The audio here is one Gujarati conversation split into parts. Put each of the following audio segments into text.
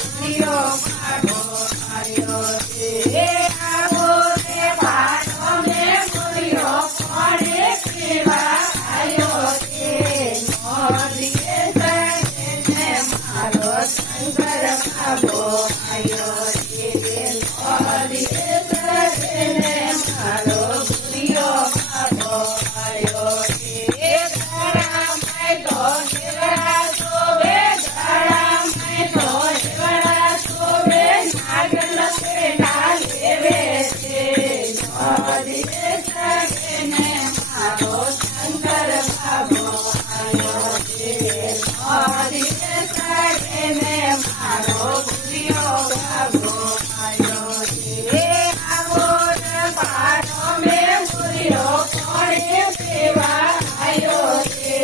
ભૂલ્યો ભાગો આવ્યો છે આવો રે ભાડો મેં ભૂલ્યો કોણે પીવા આવ્યો છે નોંધીએ સગને મારો શંકર ભાગો આવ્યો છે નોંધીએ સગને મારો ભૂલ્યો ભાગો આવ્યો છે ગળામાં તો હિવડા શોભે ગળામાં તો હિવડા શોભે નાગલ પેડા લેવે છે નોંધીએ સગને મારો શંકર ભાગો આવ્યો છે નોંધીએ સગને મારો ભૂલ્યો ભાગો આવ્યો છે આવો રે ભાડો મેં ભૂલ્યો કોણે પીવા આવ્યો છે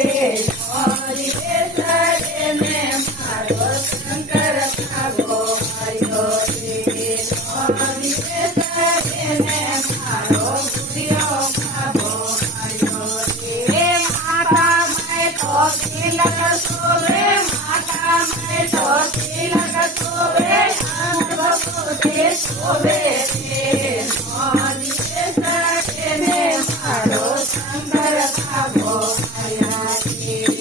નોંધીએ સગને મારો શંકર ભાગો આવ્યો છે નોંધીએ સગને મારો ભૂલ્યો ભાગો આવ્યો છે માતામાં તો તિલક શોભે માતામાં તો તિલક શોભે અંગ ભગવતે શોભે છે